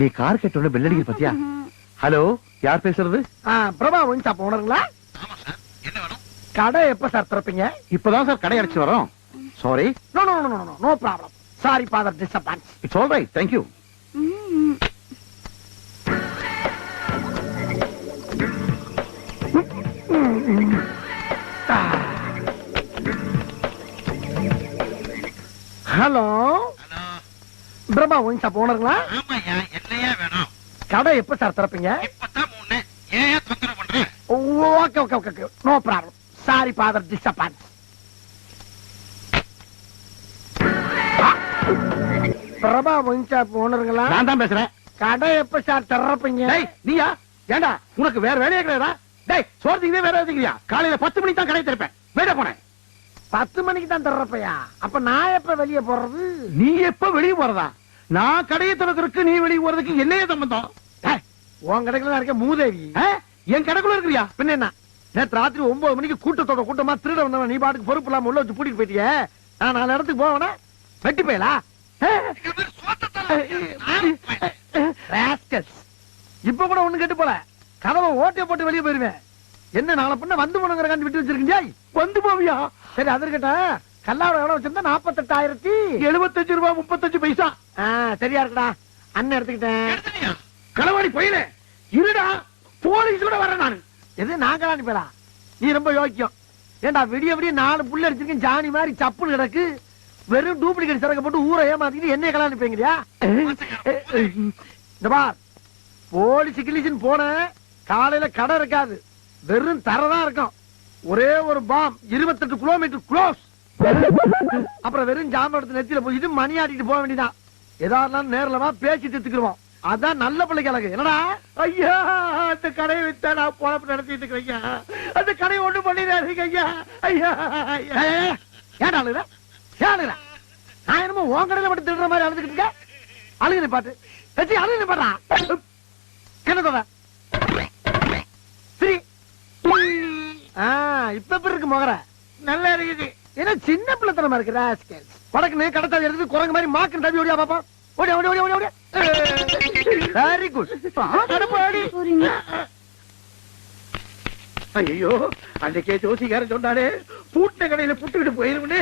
நீ car கேட்டோட bell அடிக்கிற பத்தியா? ஹலோ, யார் பேசுறது? பிரபா ஒயின் ஷாப் ஓனருங்களா? ஆமா சார். என்ன வேணும்? கடை எப்ப சார் திறப்பீங்க? இப்பதான் சார் கடை அடிச்சு வரோம். Sorry. No problem. Sorry father disappoint. It's all right. Thank you. Hello, hello. Prabha wine shop ஓனருங்களா? ஆமாய்யா, என்னையா வேணும்? கடை எப்ப சார் திறப்பீங்க? இப்பதான் 3. ஏன் தொந்தரவு பண்ற? Okay. No problem. Sorry father disappoint. Prabha wine shop ஓனருங்களா? நான் தான் பேசுறேன். கடை எப்ப சார் திறப்பீங்க? டேய், நீயா? ஏண்டா உனக்கு வேற வேலையே கிடையாதா? டேய், சோர்த்திங்கவே வேற எதுக்குறியா? காலையில 10 மணிக்கு தான் கடை திறப்பேன். வேட போனேன். 10 மணிக்கு தான் திறப்பையா? அப்ப நான் எப்ப வெளியே போறது? நீ எப்ப வெளியே போறதா? நான் கடையை திறக்கிறதுக்கு நீ வெளியே போறதுக்கு என்னைய சம்பந்தம்? உன் கடைக்குள்ள இருக்க மூதேவி என் கடைக்குள்ள இருக்கிறியா? பின்ன என்ன? நேற்று ராத்திரி 9 மணிக்கு கூட்டத்தோட கூட்டமா திருட வந்தவன் நீ பாட்டுக்கு பொறுப்பு இல்லாம உள்ள வச்சு பூட்டிட்டு போயிட்டியே. நான் 4 இடத்துக்கு போவேனா? வெட்டி போயலா? இப்ப கூட ஒண்ணு கேட்டு போல. கதவை ஓட்டைய போட்டு வெளியே போயிருவேன். என்ன நாளை பண்ண வந்து போனங்கிற காண்டி விட்டு வச்சிருக்கீங்க. வந்து போவியா? சரி, அது கேட்ட கல்லாவோட எவ்வளவு வச்சிருந்தா? 48,075 ரூபாய் 35 பைசா. சரியா இருக்குடா. அண்ணன் எடுத்துக்கிட்டேன். களவாடி போயில இருடா, போலீஸ் கூட வர. நான் எது நாங்க அனுப்பலாம்? நீ ரொம்ப யோக்கியம். ஏண்டா விடிய 4 புள்ள அடிச்சிருக்கேன், ஜானி மாதிரி சப்புன்னு கிடக்கு. வெறும் டூப்ளிகேட் சரக்கு போட்டு ஊரை ஏமாத்திட்டு என்னைய கல்யாணம் அனுப்பிங்கறியா? இந்த பார், போலீஸ் கிளீஸ்னு போன காலையில கடை இருக்காது, வெறும் தரதான் இருக்கும். ஒரே ஒரு பாம் 28 கிலோமீட்டர் க்ளோஸ். அப்புறம் வெறும் ஜாம எடுத்து நெத்தியில போயிட்டு மணி ஆட்டிட்டு போக வேண்டியதான். ஏதாவது நேரில் வா, பேசிட்டு எடுத்துக்கிடுவோம். அதான் நல்ல பிள்ளைக்கு அழகு. என்னடா? ஐயா, அந்த கடையை வித்தா நான் பொழப்பு நடத்திட்டு இருக்கேன். அந்த கடையை ஒண்ணு பண்ணிடாதீங்க ஐயா. ஐயா, ஏடா அழுகுற? நான் என்னமோ உன் கடையில மட்டும் திருடுற மாதிரி அழுதுகிட்டு இருக்கேன். அழுகு பாட்டு வச்சு அழுகு பாடுறா. என்ன சொல்ற? சரி, இப்ப எப்படி இருக்கு முகர? நல்லா இருக்குது. ஏன்னா சின்ன பிள்ளைத்தனமா இருக்கு. வடக்கு கடத்தாது எடுத்து குரங்கு மாதிரி மாக்கு தவி ஓடியா பாப்பா. ஓடியா. Very good. ஐயோ, அன்றைக்கே ஜோசிகாரன் சொன்னானே, பூட்ட கடையில புட்டுக்கிட்டு போயிருமுன்னு.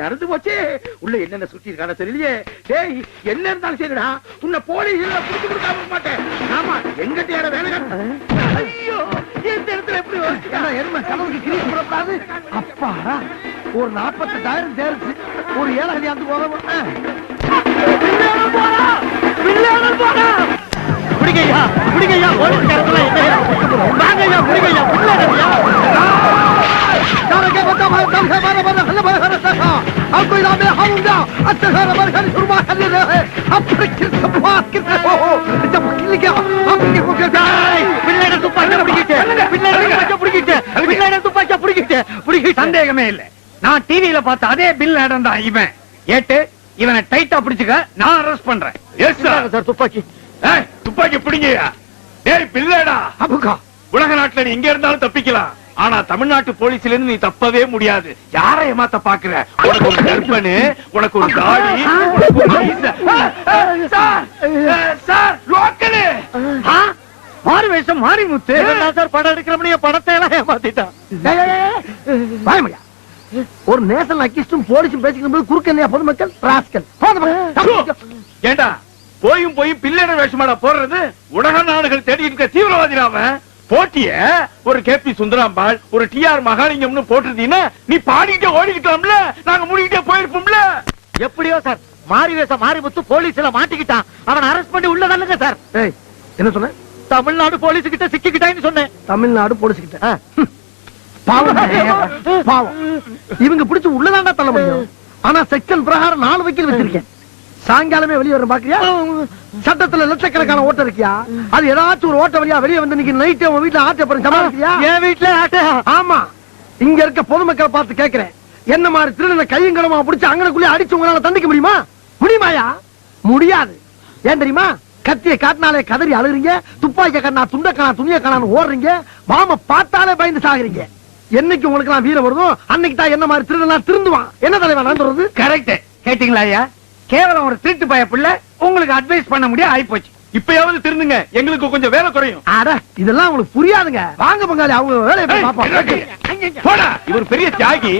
நடந்து போச்சே. உள்ள என்னென்ன சுத்தி இருக்கான தெரியலையே. டேய், என்ன இருந்தாலும் சரிடா, உன்னை போலீஸ் புடிச்சு கொடுக்காம மாட்டேன். ஆமா, எங்கிட்ட வேலை. ஐயோ, எந்த இடத்துல எப்படி எருமை கனவுக்கு கிரீஸ் போடக்கூடாது. அப்பா, ஒரு 48,000 தேர்ச்சி. ஒரு 7,000 போறோம். பிடிக்கையா போலீஸ்காரங்கள என்னையா பிடிக்கையா சந்தேகமே இல்ல. நான் டிவியில பார்த்த அதே பில் ஆடம் தான் இவன். ஏட்டு, இவனை டைட்டா பிடிச்சுக்க, நான் அரெஸ்ட் பண்றேன். Yes sir. துப்பாக்கி பிடிங்கயா. டேய் பிள்ளடா, அபுகா, உலக நாட்டுல நீ எங்க இருந்தாலும் தப்பிக்கலாம். ஆனா தமிழ்நாட்டு போலீஸ்ல இருந்து நீ தப்பவே முடியாது. யாரை ஏமாத்த பாக்குற? உனக்கு ஒரு கற்பனு, உனக்கு ஒரு தாடி, உனக்கு ஒரு மீசை. சார் லோக்கலு மாறி வேஷம் மாறி முத்து சார். படம் எடுக்கிறவனைய படத்தை எல்லாம் ஏமாத்திட்டான். ஒரு நேஷனல் அக்கிஸ்டும் போலீஸும் பேசிக்கும் குறுக்க பொதுமக்கள் ராஸ்கல். ஏண்டா போய் பிள்ளை வேஷமாடா போடுறது? உலக நாடுகள் தேடி இருக்க தீவிரவாதிராம போட்டிய ஒரு கேபி சுந்தராம்பாள், ஒரு டிஆர் மகாலிங்கம்னு போட்டிருந்தீங்கன்னா நீ பாடிக்கிட்டே ஓடிக்கிட்டோம்ல, நாங்க முடிக்கிட்டே போயிருப்போம்ல. எப்படியோ சார், மாறி வேஷம் மாறி முத்து போலீஸ்ல மாட்டிக்கிட்டான். அவன் அரெஸ்ட் பண்ணி உள்ளதானுங்க சார். என்ன சொன்ன? தமிழ்நாடு போலீஸ் கிட்ட சிக்கிக்கிட்டான்னு சொன்னேன். தமிழ்நாடு போலீஸ் கிட்ட பாவம். இவங்க பிடிச்சு உள்ளதாண்டா தள்ள முடியும். ஆனா செக்ஷன் பிரகாரம் 4 வக்கீல் வச்சிருக்கேன். சாயங்காலமே வெளியே வர பாக்குறியா? சட்டத்துல லட்சக்கணக்கான ஓட்ட இருக்கியா? அது ஏதாச்சும் ஒரு ஓட்ட வழியா வெளியே வந்து நைட்டு உங்க வீட்டுல ஆட்ட போற சமாளிக்கிறியா? என் வீட்டுல ஆட்ட. ஆமா, இங்க இருக்க பொதுமக்களை பார்த்து கேட்கிறேன். என்ன மாதிரி திருடனை கையங்கலமா பிடிச்சு அங்கனக்குள்ளே அடிச்சு உங்களால தண்டிக்க முடியுமாயா? முடியாது. ஏன் தெரியுமா? கத்திய காட்டினாலே கதறி அழுறீங்க, துப்பாக்கிய கண்ணா துண்டக்கானா துணிய காணான்னு ஓடுறீங்க, மாம பார்த்தாலே பயந்து சாகுறீங்க. என்னைக்கு உங்களுக்கு எல்லாம் வீரம் வருதோ அன்னைக்கு தான் என்ன மாதிரி திருடெல்லாம் திருந்துவான். என்ன தலைவா நான் சொல்றது? கரெக்ட். கேட்டீங்களா ஐயா? கேவலம் ஒரு திருட்டு பய புள்ள உங்களுக்கு அட்வைஸ் பண்ண முடியாது ஆயிப்போச்சு. இப்பயாவது திருந்துங்க, எங்களுக்கு கொஞ்சம் வேலை குறையும். அட இதெல்லாம் உங்களுக்கு புரியாதுங்க. வாங்க பங்காளி, அவங்க வேலையை போய் பாப்போம். போடா, இவர் பெரிய தியாகி.